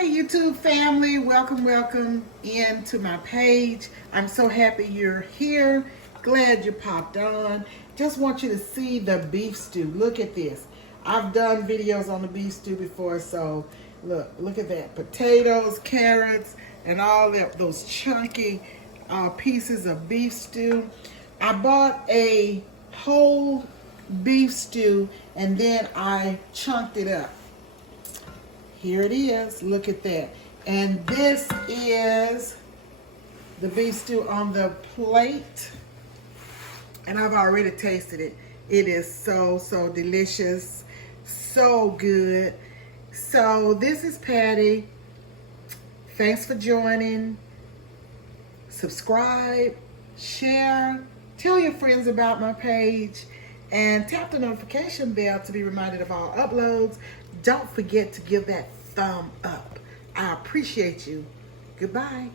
Hi YouTube family, welcome into my page. I'm so happy you're here. Glad you popped on. Just want you to see the beef stew. Look at this. I've done videos on the beef stew before, so look at that. Potatoes, carrots, and all that, those chunky pieces of beef stew. I bought a whole beef stew and then I chunked it up. Here it is. Look at that. And this is the beef stew on the plate. And I've already tasted it. It is so delicious. So good. So this is Patti. Thanks for joining. Subscribe, share, tell your friends about my page, and tap the notification bell to be reminded of all uploads. Don't forget to give that thumb up. I appreciate you. Goodbye.